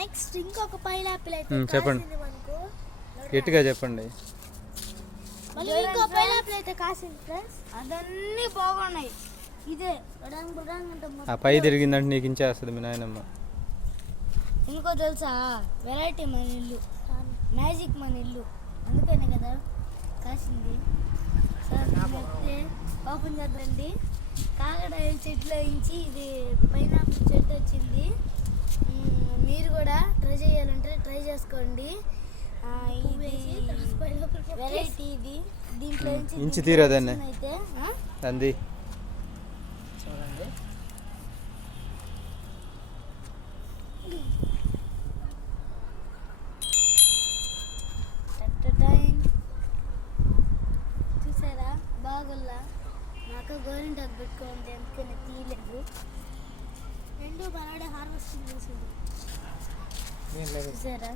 Next ఇంకొక pineapple అయితే చెప్పండి, గట్టిగా చెప్పండి. మళ్ళీ ఇంకో పైనాపిల్ అయితే కాసింది ఫ్రెండ్స్. అదన్నీ బాగున్నాయి. ఇదే ఆ పై తిరిగిందంటే నీకు ఇంచేస్తుంది మీ నాయనమ్మ. ఇంకో తెలుసా, వెరైటీ మన ఇల్లు, మ్యాజిక్ మన ఇల్లు, అందుకనే కదా కాసింది. అయితే ఓపెన్ చేద్దండి. కాకడాయ చెట్లు నుంచి ఇది పైనాపిల్ చెట్టు వచ్చింది. మీరు కూడా ట్రై చేయాలంటే ట్రై చేసుకోండి. వెరైటీ ఇది. దీంట్లో ఇంచి తీరదాన్ని అయితే అంది. చూడండి, చూసారా బాగుల్లా. నాకు గోరింటాకు పెట్టుకోండి, అందుకని తీయలేదు. రెండు మనోడే హార్వెస్టింగ్ చేసింది చూసారా.